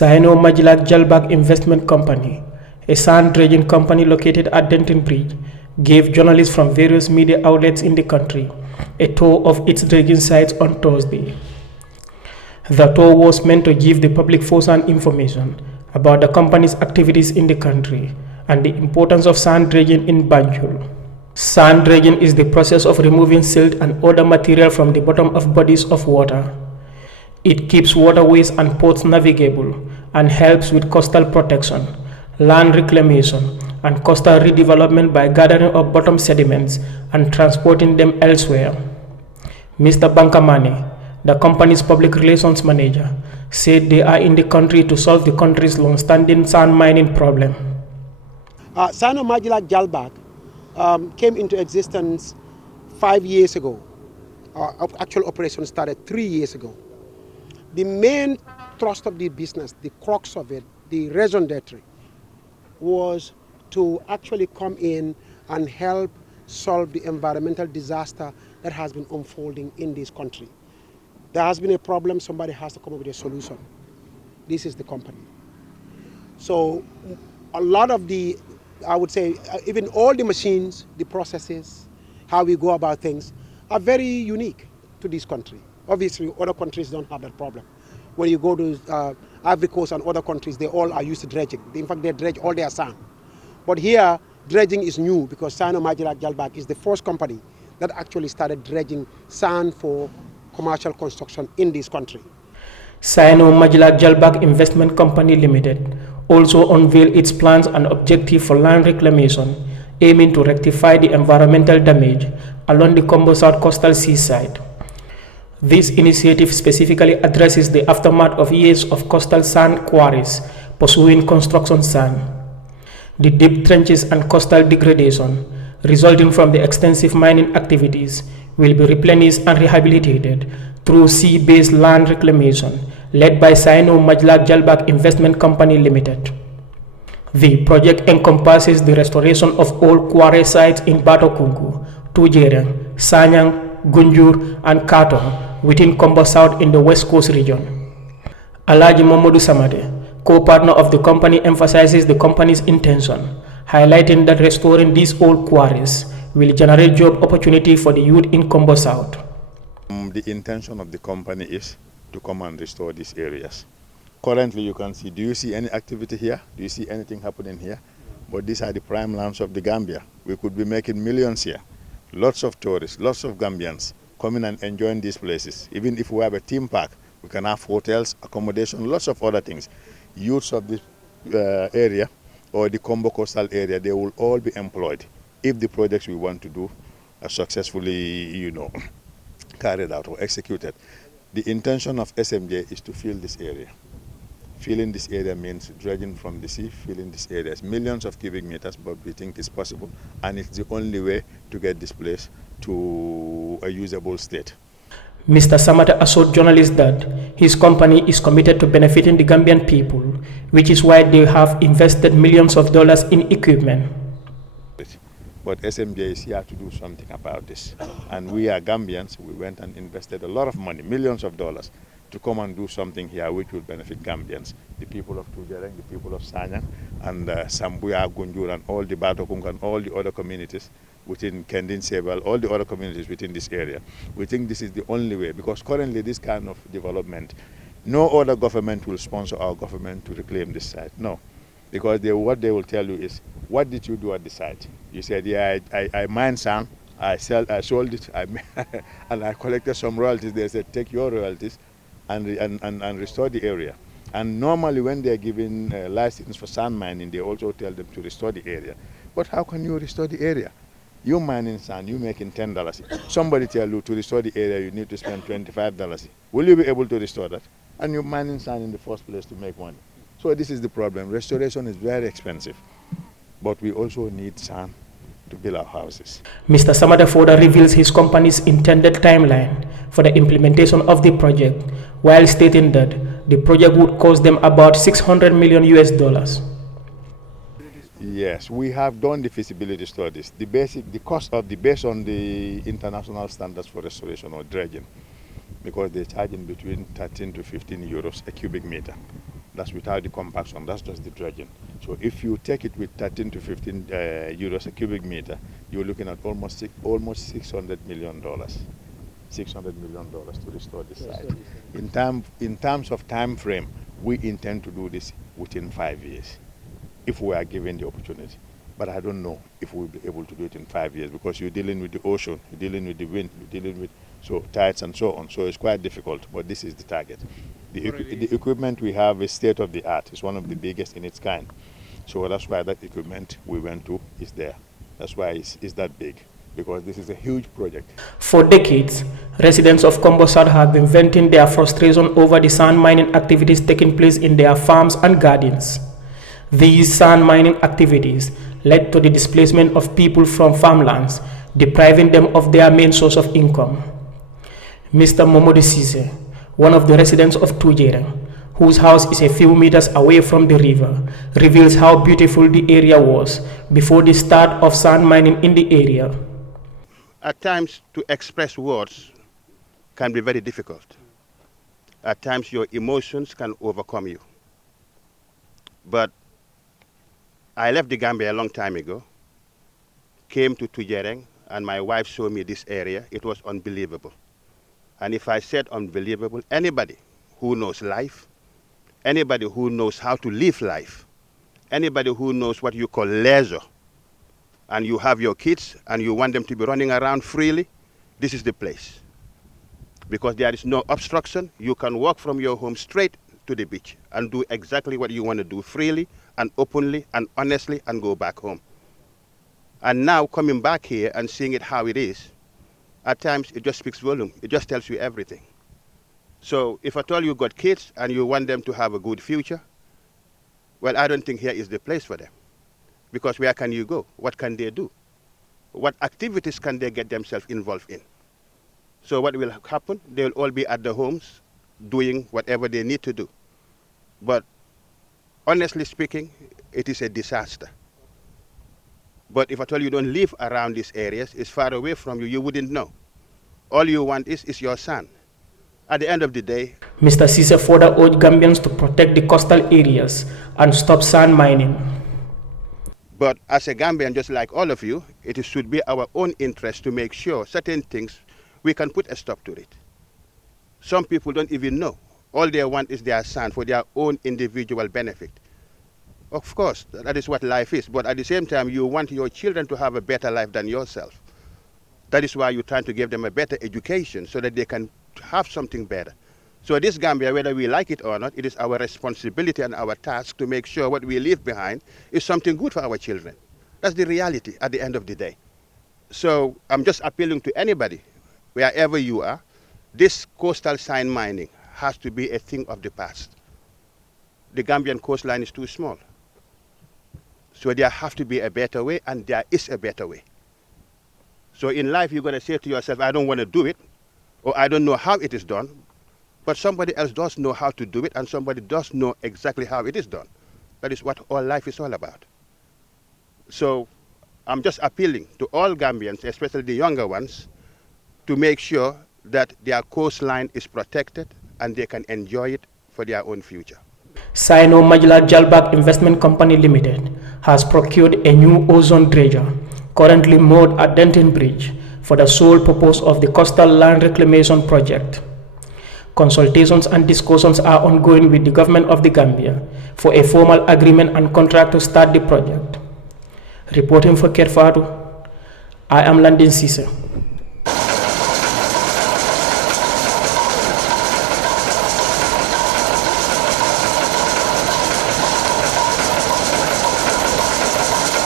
Sino Majilak Jalbag Investment Company, a sand dredging company located at Denton Bridge, gave journalists from various media outlets in the country a tour of its dredging sites on Thursday. The tour was meant to give the public first-hand information about the company's activities in the country and the importance of sand dredging in Banjul. Sand dredging is the process of removing silt and other material from the bottom of bodies of water. It keeps waterways and ports navigable and helps with coastal protection, land reclamation, and coastal redevelopment by gathering up bottom sediments and transporting them elsewhere. Mr. Bankamane, the company's public relations manager, said they are in the country to solve the country's long-standing sand mining problem. Sino Majilak Jalbag came into existence 5 years ago. Actual operation started 3 years ago. The main thrust of the business, the crux of it, the raison d'etre, was to actually come in and help solve the environmental disaster that has been unfolding in this country. There has been a problem, somebody has to come up with a solution. This is the company. So a lot of the, I would say, even all the machines, the processes, how we go about things, are very unique to this country. Obviously, other countries don't have that problem. When you go to Ivory Coast and other countries, they all are used to dredging. In fact, they dredge all their sand. But here, dredging is new because Sino Majilak Jalbag is the first company that actually started dredging sand for commercial construction in this country. Sino Majilak Jalbag Investment Company Limited also unveiled its plans and objective for land reclamation, aiming to rectify the environmental damage along the Kombo South coastal seaside. This initiative specifically addresses the aftermath of years of coastal sand quarries pursuing construction sand. The deep trenches and coastal degradation resulting from the extensive mining activities will be replenished and rehabilitated through sea-based land reclamation led by Sino Majilak Jalbag Investment Company Limited. The project encompasses the restoration of all quarry sites in Batokungu, Tujereng, Sanyang, Gunjur, and Katong within Kombo South in the West Coast region. Alaji Momodu Samade, co-partner of the company, emphasizes the company's intention, highlighting that restoring these old quarries will generate job opportunity for the youth in Kombo South. The intention of the company is to come and restore these areas. Currently, you can see, do you see any activity here? Do you see anything happening here? But these are the prime lands of the Gambia. We could be making millions here. Lots of tourists, lots of Gambians coming and enjoying these places. Even if we have a theme park, we can have hotels, accommodation, lots of other things. Youths of this area or the Kombo coastal area, they will all be employed if the projects we want to do are successfully, carried out or executed. The intention of SMJ is to fill this area. Filling this area means dredging from the sea, filling this area. It's millions of cubic meters, but we think it's possible, and it's the only way to get this place to a usable state. Mr. Samata assured journalists that his company is committed to benefiting the Gambian people, which is why they have invested millions of dollars in equipment. But SMJ is here to do something about this. And we are Gambians, we went and invested a lot of money, millions of dollars, to come and do something here which will benefit Gambians, the people of Tujereng, the people of Sanyang, and Sambuya, Gunjur, and all the Batokung and all the other communities within Kendin Sebal, all the other communities within this area. We think this is the only way, because currently this kind of development, no other government will sponsor our government to reclaim this site. No, because what they will tell you is, what did you do at the site? You said, yeah, I mine sand, I sold it, and I collected some royalties. They said, take your royalties and restore the area. And normally when they are given a license for sand mining, they also tell them to restore the area. But how can you restore the area? You mining sand, you making $10. Somebody tell you to restore the area, you need to spend $25. Will you be able to restore that? And you're mining sand in the first place to make money. So this is the problem. Restoration is very expensive, but we also need sand to build our houses. Mr. Samada further reveals his company's intended timeline for the implementation of the project, while stating that the project would cost them about $600 million US. Yes, we have done the feasibility studies. The cost of based on the international standards for restoration or dredging, because they're charging between 13 to 15 euros a cubic meter. That's without the compaction. That's just the dredging. So if you take it with 13 to 15 euros a cubic meter, you're looking at almost $600 million. $600 million to restore this site. In terms of time frame, we intend to do this within 5 years, if we are given the opportunity. But I don't know if we'll be able to do it in 5 years, because you're dealing with the ocean, you're dealing with the wind, you're dealing with tides and so on. So it's quite difficult, but this is the target. The equipment we have is state of the art. It's one of the biggest in its kind. So that's why that equipment we went to is there. That's why it's that big, because this is a huge project. For decades, residents of Kombo South have been venting their frustration over the sand mining activities taking place in their farms and gardens. These sand mining activities led to the displacement of people from farmlands, depriving them of their main source of income. Mr. Momodi Sise, one of the residents of Tujere, whose house is a few meters away from the river, reveals how beautiful the area was before the start of sand mining in the area. At times, to express words can be very difficult. At times, your emotions can overcome you. But I left the Gambia a long time ago, came to Tujereng, and my wife showed me this area. It was unbelievable. And if I said unbelievable, anybody who knows life, anybody who knows how to live life, anybody who knows what you call leisure, and you have your kids and you want them to be running around freely, this is the place. Because there is no obstruction, you can walk from your home straight to the beach and do exactly what you want to do freely and openly and honestly and go back home. And now coming back here and seeing it how it is, at times it just speaks volume. It just tells you everything. So if at all you got kids and you want them to have a good future, well, I don't think here is the place for them. Because where can you go? What can they do? What activities can they get themselves involved in? So what will happen? They will all be at the homes doing whatever they need to do. But honestly speaking, it is a disaster. But if at all you don't live around these areas, it's far away from you, you wouldn't know. All you want is your son. At the end of the day, Mr. Sise further urged Gambians to protect the coastal areas and stop sand mining. But as a Gambian, just like all of you, it should be our own interest to make sure certain things, we can put a stop to it. Some people don't even know. All they want is their sand for their own individual benefit. Of course, that is what life is. But at the same time, you want your children to have a better life than yourself. That is why you're trying to give them a better education so that they can have something better. So this Gambia, whether we like it or not, it is our responsibility and our task to make sure what we leave behind is something good for our children. That's the reality at the end of the day. So I'm just appealing to anybody, wherever you are, this coastal sand mining has to be a thing of the past. The Gambian coastline is too small. So there has to be a better way, and there is a better way. So in life, you're going to say to yourself, I don't want to do it, or I don't know how it is done, but somebody else does know how to do it, and somebody does know exactly how it is done. That is what all life is all about. So I'm just appealing to all Gambians, especially the younger ones, to make sure that their coastline is protected and they can enjoy it for their own future. Sino Majla Jalbak Investment Company Limited has procured a new ozone dredger, currently moored at Denton Bridge, for the sole purpose of the coastal land reclamation project. Consultations and discussions are ongoing with the government of the Gambia for a formal agreement and contract to start the project. Reporting for Kerr, Fatou, I am Landin Sise.